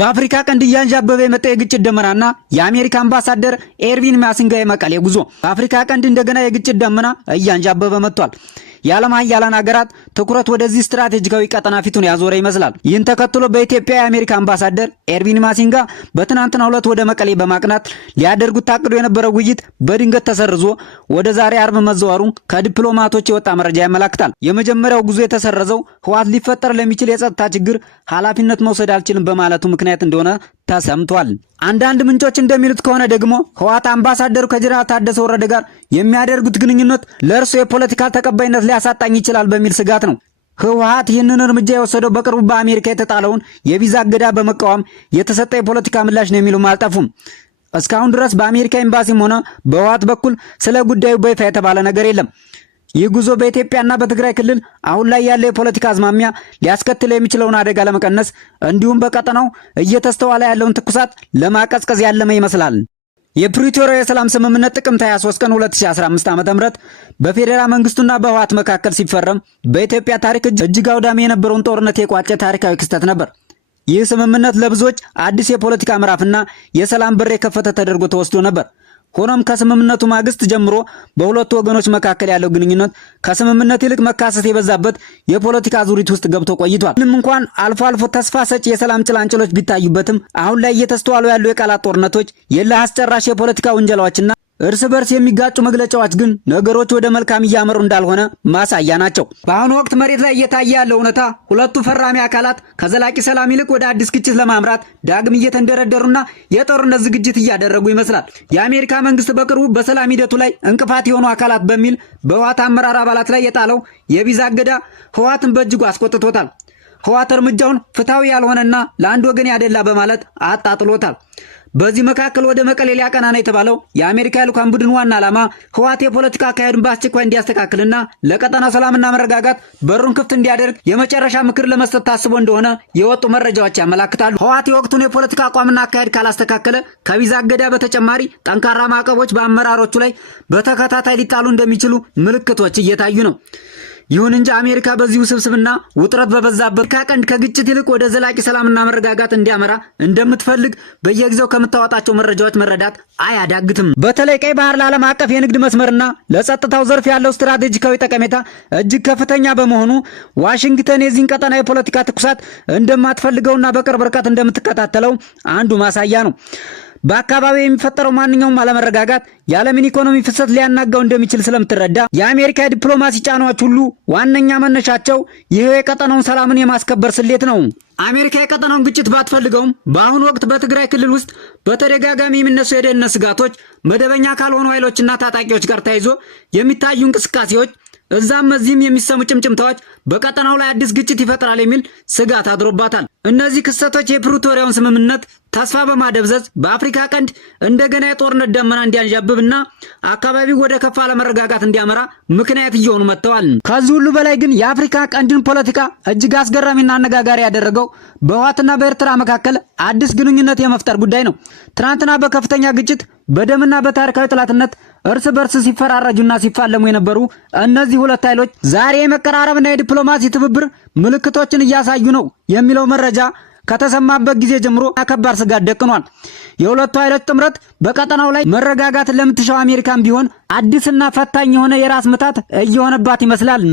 በአፍሪካ ቀንድ እያንዣበበ የመጣ የግጭት ደመናና የአሜሪካ አምባሳደር ኤርቪን ማሲንጋ የመቀሌ ጉዞ። በአፍሪካ ቀንድ እንደገና የግጭት ደመና እያንዣበበ መጥቷል። የዓለም ሀያላን ሀገራት ትኩረት ወደዚህ ስትራቴጂካዊ ቀጠና ፊቱን ያዞረ ይመስላል። ይህን ተከትሎ በኢትዮጵያ የአሜሪካ አምባሳደር ኤርቪን ማሲንጋ በትናንትናው ዕለት ወደ መቀሌ በማቅናት ሊያደርጉት ታቅዶ የነበረው ውይይት በድንገት ተሰርዞ ወደ ዛሬ አርብ መዘዋሩን ከዲፕሎማቶች የወጣ መረጃ ያመለክታል። የመጀመሪያው ጉዞ የተሰረዘው ህወሓት ሊፈጠር ለሚችል የጸጥታ ችግር ኃላፊነት መውሰድ አልችልም በማለቱ ምክንያት እንደሆነ ተሰምቷል። አንዳንድ ምንጮች እንደሚሉት ከሆነ ደግሞ ህወሓት አምባሳደሩ ከጀነራል ታደሰ ወረደ ጋር የሚያደርጉት ግንኙነት ለእርሱ የፖለቲካ ተቀባይነት ሊያሳጣኝ ይችላል በሚል ስጋት ነው። ህወሓት ይህንን እርምጃ የወሰደው በቅርቡ በአሜሪካ የተጣለውን የቪዛ እገዳ በመቃወም የተሰጠ የፖለቲካ ምላሽ ነው የሚሉም አልጠፉም። እስካሁን ድረስ በአሜሪካ ኤምባሲም ሆነ በህወሓት በኩል ስለ ጉዳዩ በይፋ የተባለ ነገር የለም። ይህ ጉዞ በኢትዮጵያና በትግራይ ክልል አሁን ላይ ያለው የፖለቲካ አዝማሚያ ሊያስከትል የሚችለውን አደጋ ለመቀነስ እንዲሁም በቀጠናው እየተስተዋለ ያለውን ትኩሳት ለማቀዝቀዝ ያለመ ይመስላል። የፕሪቶሪያ የሰላም ስምምነት ጥቅምት 23 ቀን 2015 ዓ.ም በፌዴራል መንግስቱና በህወሓት መካከል ሲፈረም በኢትዮጵያ ታሪክ እጅግ አውዳሚ የነበረውን ጦርነት የቋጨ ታሪካዊ ክስተት ነበር። ይህ ስምምነት ለብዙዎች አዲስ የፖለቲካ ምዕራፍና የሰላም በር የከፈተ ተደርጎ ተወስዶ ነበር። ሆኖም ከስምምነቱ ማግስት ጀምሮ በሁለቱ ወገኖች መካከል ያለው ግንኙነት ከስምምነት ይልቅ መካሰስ የበዛበት የፖለቲካ ዙሪት ውስጥ ገብቶ ቆይቷል። ምንም እንኳን አልፎ አልፎ ተስፋ ሰጪ የሰላም ጭላንጭሎች ቢታዩበትም አሁን ላይ እየተስተዋሉ ያሉ የቃላት ጦርነቶች፣ የእልህ አስጨራሽ የፖለቲካ ውንጀላዎችና እርስ በርስ የሚጋጩ መግለጫዎች ግን ነገሮች ወደ መልካም እያመሩ እንዳልሆነ ማሳያ ናቸው። በአሁኑ ወቅት መሬት ላይ እየታየ ያለው እውነታ ሁለቱ ፈራሚ አካላት ከዘላቂ ሰላም ይልቅ ወደ አዲስ ግጭት ለማምራት ዳግም እየተንደረደሩና የጦርነት ዝግጅት እያደረጉ ይመስላል። የአሜሪካ መንግስት በቅርቡ በሰላም ሂደቱ ላይ እንቅፋት የሆኑ አካላት በሚል በህወሓት አመራር አባላት ላይ የጣለው የቪዛ እገዳ ህወሓትን በእጅጉ አስቆጥቶታል። ህወሓት እርምጃውን ፍትሐዊ ያልሆነና ለአንድ ወገን ያደላ በማለት አጣጥሎታል። በዚህ መካከል ወደ መቀሌ ሊያቀና ነው የተባለው የአሜሪካ ልዑካን ቡድን ዋና ዓላማ ህወሓት የፖለቲካ አካሄዱን በአስቸኳይ እንዲያስተካክልና ለቀጠናው ሰላምና መረጋጋት በሩን ክፍት እንዲያደርግ የመጨረሻ ምክር ለመስጠት ታስቦ እንደሆነ የወጡ መረጃዎች ያመለክታሉ። ህወሓት የወቅቱን የፖለቲካ አቋምና አካሄድ ካላስተካከለ ከቪዛ እገዳ በተጨማሪ ጠንካራ ማዕቀቦች በአመራሮቹ ላይ በተከታታይ ሊጣሉ እንደሚችሉ ምልክቶች እየታዩ ነው። ይሁን እንጂ አሜሪካ በዚህ ውስብስብና ውጥረት በበዛበት ቀንድ ከግጭት ይልቅ ወደ ዘላቂ ሰላምና መረጋጋት እንዲያመራ እንደምትፈልግ በየጊዜው ከምታወጣቸው መረጃዎች መረዳት አያዳግትም። በተለይ ቀይ ባህር ለዓለም አቀፍ የንግድ መስመርና ለጸጥታው ዘርፍ ያለው ስትራቴጂካዊ ጠቀሜታ እጅግ ከፍተኛ በመሆኑ ዋሽንግተን የዚህን ቀጠና የፖለቲካ ትኩሳት እንደማትፈልገውና በቅርብ ርቀት እንደምትከታተለው አንዱ ማሳያ ነው። በአካባቢው የሚፈጠረው ማንኛውም አለመረጋጋት የዓለምን ኢኮኖሚ ፍሰት ሊያናጋው እንደሚችል ስለምትረዳ የአሜሪካ ዲፕሎማሲ ጫናዎች ሁሉ ዋነኛ መነሻቸው ይህ የቀጠናውን ሰላምን የማስከበር ስሌት ነው። አሜሪካ የቀጠናውን ግጭት ባትፈልገውም በአሁኑ ወቅት በትግራይ ክልል ውስጥ በተደጋጋሚ የሚነሱ የደህንነት ስጋቶች መደበኛ ካልሆኑ ኃይሎችና ታጣቂዎች ጋር ተያይዞ የሚታዩ እንቅስቃሴዎች እዛም እዚህም የሚሰሙ ጭምጭምታዎች በቀጠናው ላይ አዲስ ግጭት ይፈጥራል የሚል ስጋት አድሮባታል። እነዚህ ክስተቶች የፕሪቶሪያውን ስምምነት ተስፋ በማደብዘዝ በአፍሪካ ቀንድ እንደገና የጦርነት ደመና እንዲያንዣብብና አካባቢው ወደ ከፋ አለመረጋጋት እንዲያመራ ምክንያት እየሆኑ መጥተዋል። ከዚህ ሁሉ በላይ ግን የአፍሪካ ቀንድን ፖለቲካ እጅግ አስገራሚና አነጋጋሪ ያደረገው በህወሓትና በኤርትራ መካከል አዲስ ግንኙነት የመፍጠር ጉዳይ ነው። ትናንትና በከፍተኛ ግጭት በደምና በታሪካዊ ጥላትነት እርስ በርስ ሲፈራረጁና ሲፋለሙ የነበሩ እነዚህ ሁለት ኃይሎች ዛሬ የመቀራረብና የዲፕሎማሲ ትብብር ምልክቶችን እያሳዩ ነው የሚለው መረጃ ከተሰማበት ጊዜ ጀምሮ ከባድ ስጋት ደቅኗል። የሁለቱ ኃይሎች ጥምረት በቀጠናው ላይ መረጋጋትን ለምትሻው አሜሪካን ቢሆን አዲስና ፈታኝ የሆነ የራስ ምታት እየሆነባት ይመስላል።